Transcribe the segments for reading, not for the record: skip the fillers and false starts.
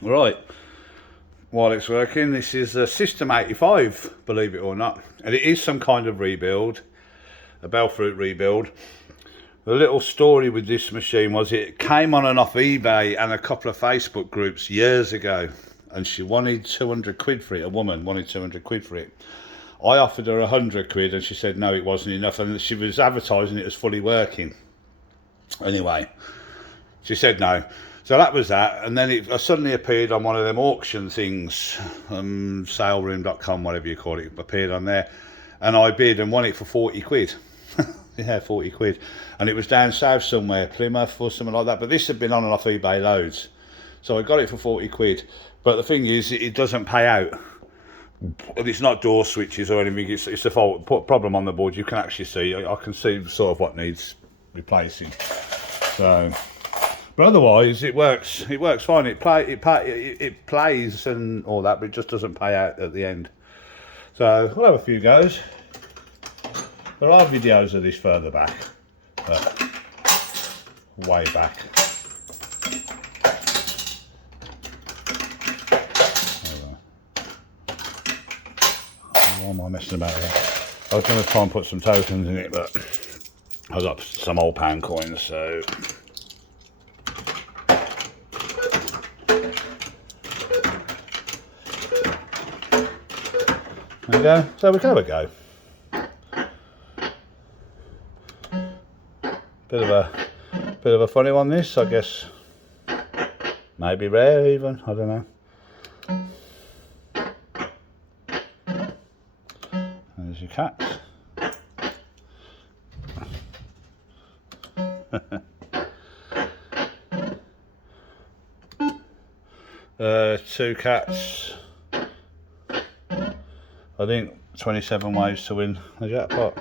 Right, while it's working, this is a System85, believe it or not, and it is some kind of rebuild, a Belfruit rebuild. The little story with this machine was it came on and off eBay and a couple of Facebook groups years ago, and she wanted 200 quid for it. A woman wanted 200 quid for it. I offered her 100 quid and she said no, it wasn't enough, and she was advertising it as fully working. Anyway, she said no. So that was that, and then it suddenly appeared on one of them auction things, saleroom.com, whatever you call it, appeared on there, and I bid and won it for 40 quid. Yeah, 40 quid. And it was down south somewhere, Plymouth or something like that, but this had been on and off eBay loads. So I got it for 40 quid. But the thing is, it doesn't pay out. It's not door switches or anything, it's a fault. Put a problem on the board, you can actually see, I can see sort of what needs replacing. So, but otherwise it works fine. It plays and all that, but it just doesn't pay out at the end. So we'll have a few goes. There are videos of this further back, but way back. Why am I messing about with that? I was going to try and put some tokens in it, but I got some old pound coins, so. There we go. So we can have a go. Bit of a funny one, this, I guess. Maybe rare even, I don't know. There's your cats. 2 cats. I think 27 ways to win the jackpot.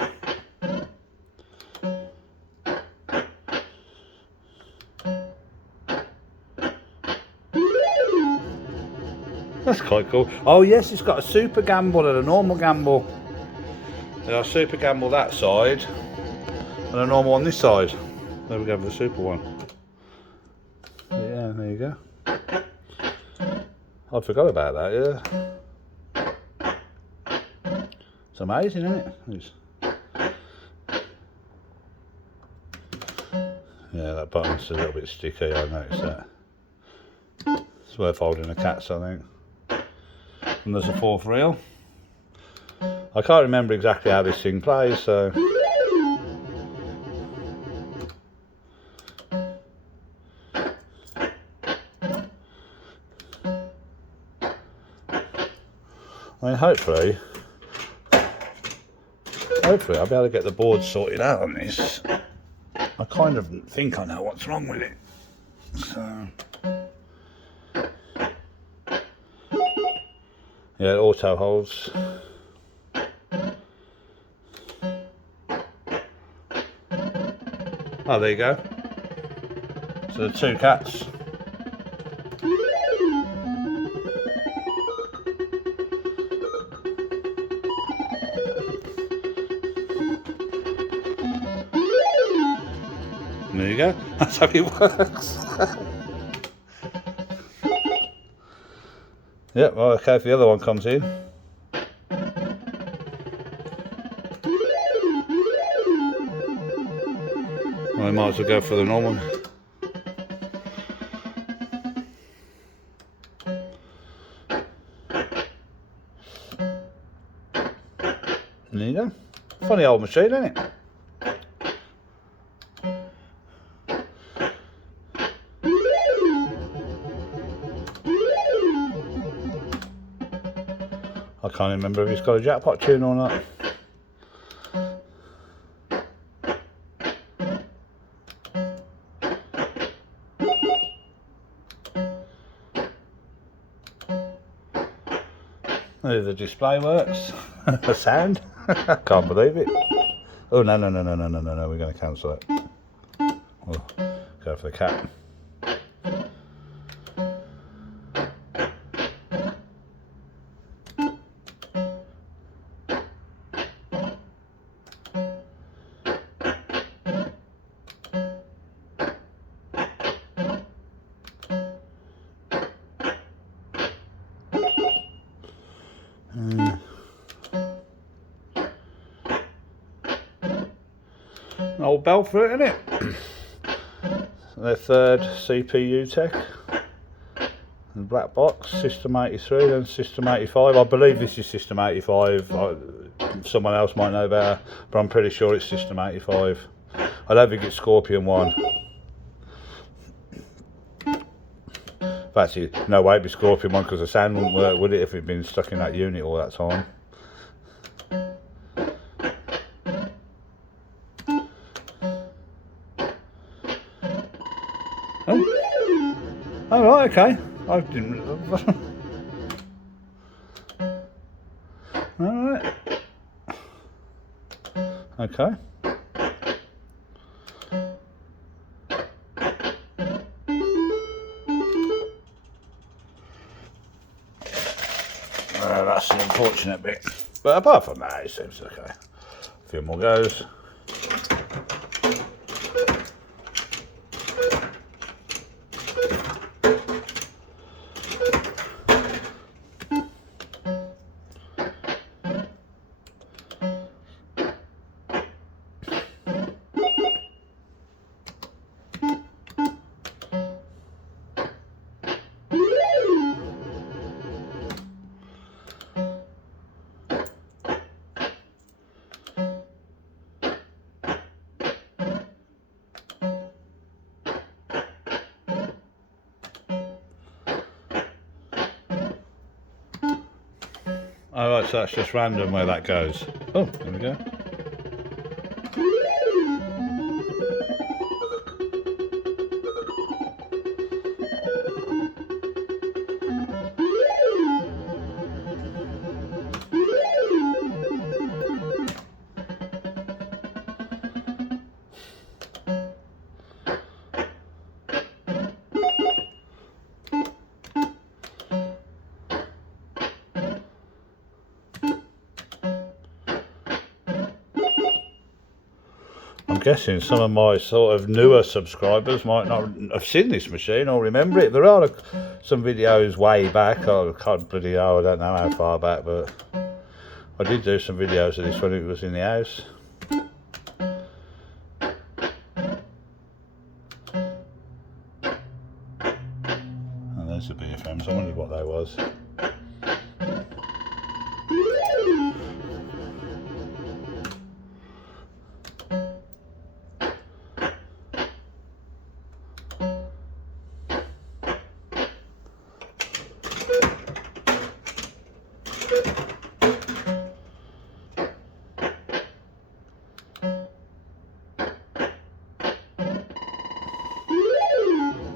That's quite cool. Oh yes, it's got a super gamble and a normal gamble. There's a super gamble that side and a normal on this side. There we go with the super one. Yeah, there you go. I forgot about that, yeah. It's amazing, isn't it? Yeah, that button's a little bit sticky, I noticed that. It's worth holding the cats, I think. And there's a 4th reel. I can't remember exactly how this thing plays, so. I mean, hopefully I'll be able to get the board sorted out on this. I kind of think I know what's wrong with it. So. Yeah, it auto holds. Oh, there you go. So the 2 cats. There you go. That's how it works. Yep, well, okay, if the other one comes in. I might as well go for the normal one. There you go. Funny old machine, isn't it? I can't remember if he's got a jackpot tune or not. Maybe the display works. The sound. I can't believe it. Oh no, we're going to cancel it. We'll go for the cat. An old bell for it, isn't it? Their third CPU tech. The black box, System 83, then System 85. I believe this is System 85. Someone else might know better, but I'm pretty sure it's System 85. I don't think it's Scorpion 1. Actually, no way it'd be Scorpion 1 because the sound wouldn't work, would it, if it'd been stuck in that unit all that time? Oh right, okay. I didn't. Alright. Okay. That's the unfortunate bit. But apart from that, it seems okay. A few more goes. Oh right, so that's just random where that goes. Oh, there we go. I'm guessing some of my sort of newer subscribers might not have seen this machine or remember it. There are some videos way back. I can't bloody hell, I don't know how far back, but I did do some videos of this when it was in the house. And there's the BFMs. I wondered what they was.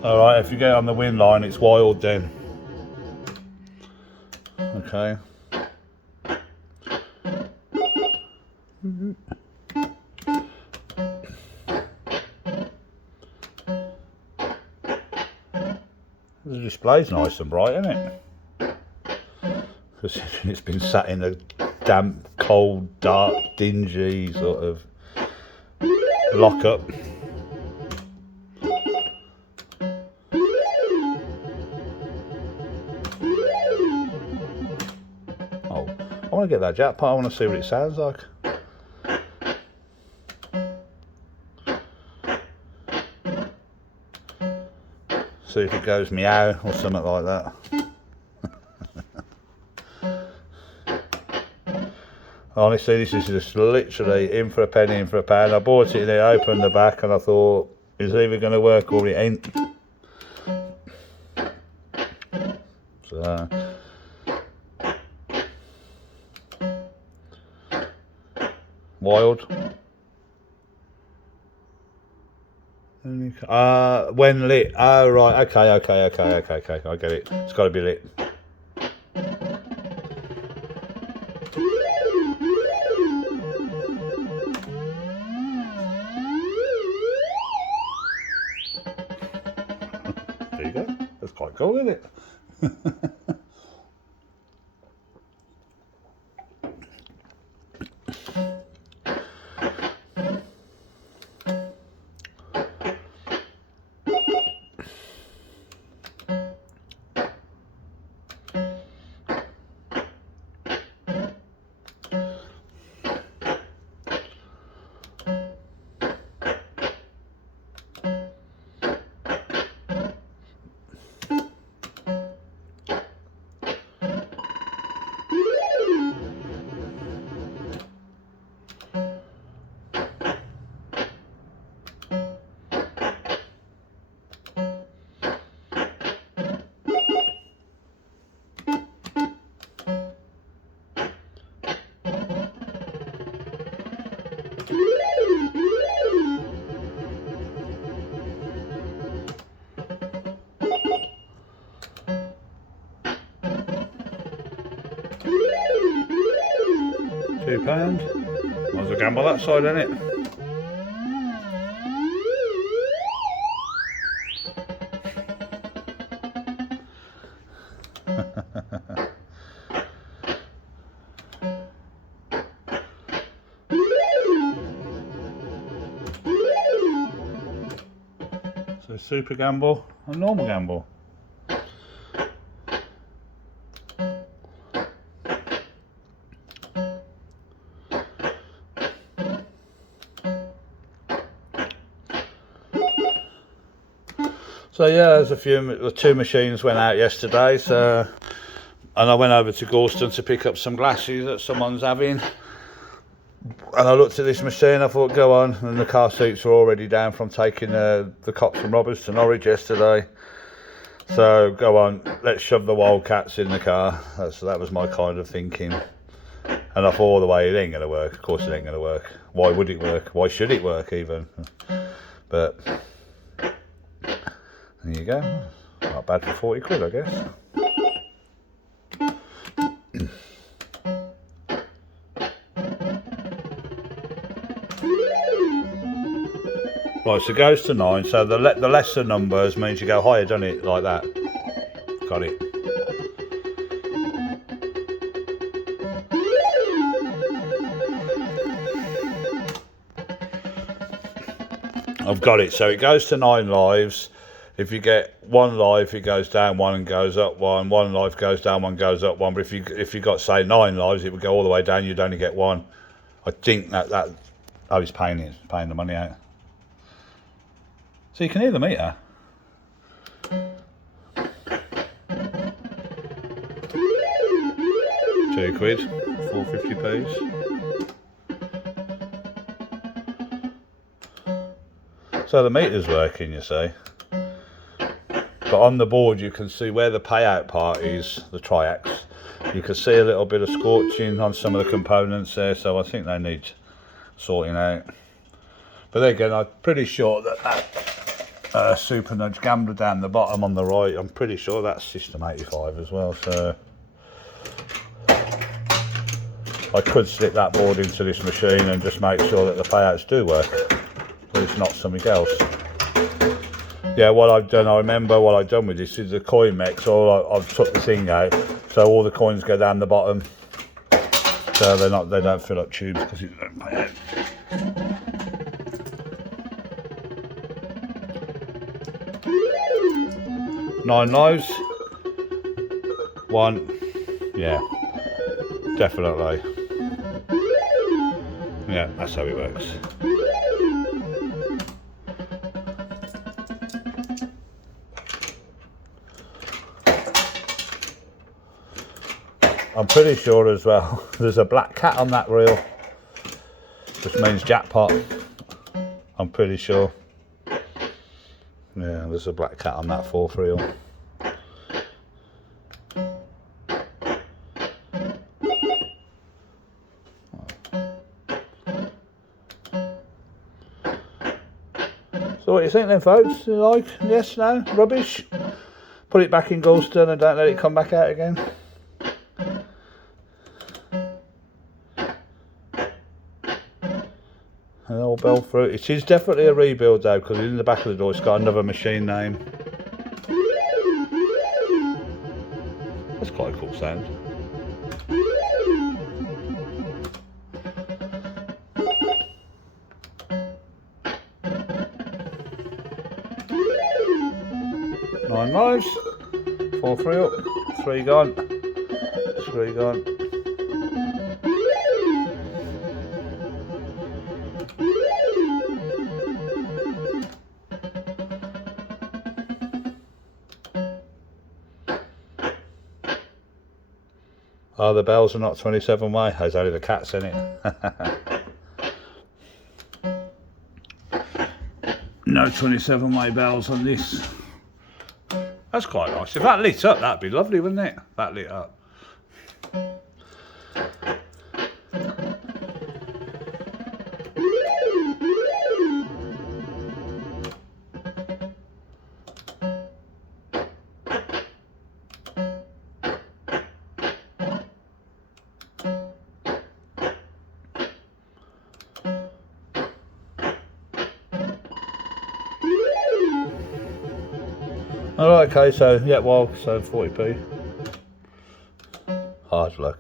Alright, if you get on the wind line, it's wild then. Okay. The display's nice and bright, isn't it? Because it's been sat in a damp, cold, dark, dingy sort of lock-up. Oh, I want to get that jackpot. I want to see what it sounds like. See if it goes meow or something like that. Honestly, this is just literally in for a penny, in for a pound. I bought it and I opened the back and I thought, it's either going to work or it ain't. So, wild. When lit. Oh right, okay, I get it. It's got to be lit. There you go. That's quite cool, isn't it? £2. Might as well gamble that side, innit? So super gamble and normal gamble. So yeah, there's the two machines went out yesterday, so, and I went over to Gorston to pick up some glasses that someone's having. And I looked at this machine, I thought, go on, and the car seats were already down from taking the cops and robbers to Norwich yesterday. So go on, let's shove the Wildcats in the car. That was my kind of thinking. And I thought, all the way, it ain't going to work. Of course it ain't going to work. Why would it work? Why should it work even? But there you go. Not bad for 40 quid, I guess. Right, so it goes to 9, so the lesser numbers means you go higher, doesn't it? Like that. Got it. I've got it, so it goes to 9 lives. If you get 1 life, it goes down 1 and goes up 1. 1 life goes down 1, goes up 1. But if you got, say, 9 lives, it would go all the way down, you'd only get 1. I think that oh, he's paying the money out. So you can hear the meter. £2, 450p. So the meter's working, you see. But on the board you can see where the payout part is, the triax. You can see a little bit of scorching on some of the components there, so I think they need sorting out. But again, I'm pretty sure that Super Nudge gambler down the bottom on the right, I'm pretty sure that's System85 as well, so I could slip that board into this machine and just make sure that the payouts do work, but it's not something else. Yeah, what I've done, I remember what I've done with this is the coin mech, so I've took the thing out, so all the coins go down the bottom, so they don't fill up tubes because it don't pay out. 9 lives. 1. Yeah, definitely. Yeah, that's how it works. I'm pretty sure as well, there's a black cat on that reel, which means jackpot. I'm pretty sure. Yeah, there's a black cat on that 4th reel. So what do you think then, folks? You like? Yes, no? Rubbish? Put it back in Goulston and don't let it come back out again. An old bell fruit. It is definitely a rebuild though, because in the back of the door it's got another machine name. That's quite a cool sound. Nine lives. 4 3 up. 3 gone. 3 gone. Oh, the bells are not 27 way. There's only the cats in it. No 27 way bells on this. That's quite nice. If that lit up, that'd be lovely, wouldn't it? That lit up. Alright, okay, so yeah, well, so 40p. Hard luck.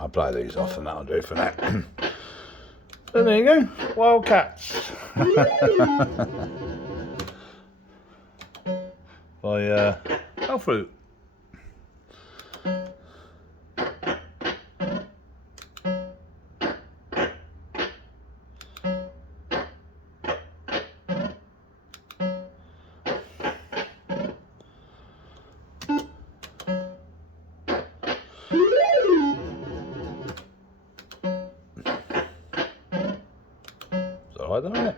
I'll blow these off and that'll do for now. So there you go, Wildcats. By Fruit. It's alright, isn't it?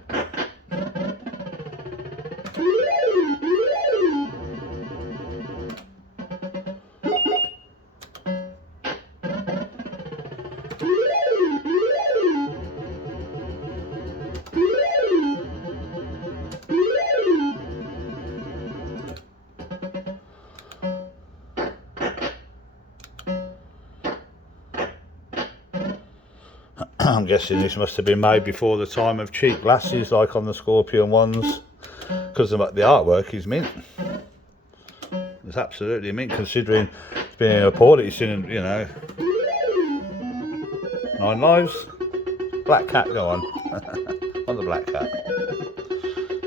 I'm guessing this must have been made before the time of cheap glasses, like on the Scorpion ones, because the artwork is mint. It's absolutely mint, considering it's been in a port that it's in, you know. 9 lives. Black cat, go on. On the black cat.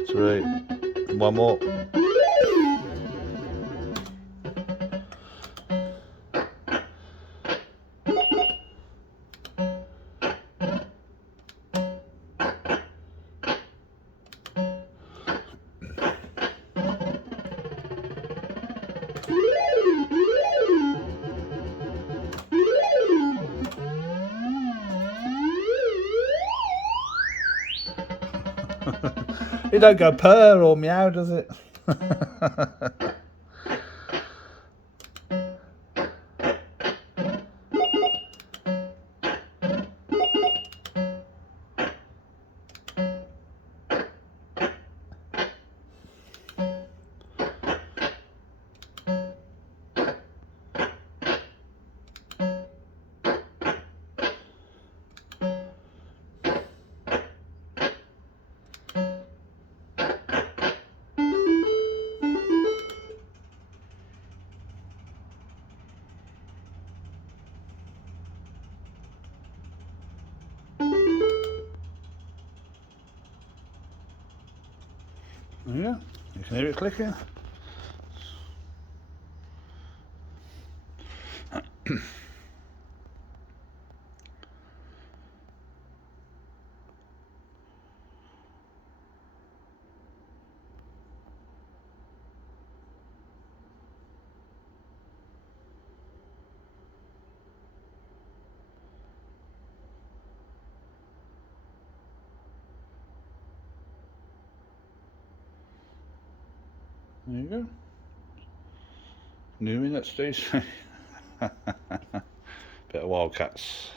3. One more. It don't go purr or meow, does it? Yeah, you can hear it clicking. There you go. New in that stage. Bit of Wildcats.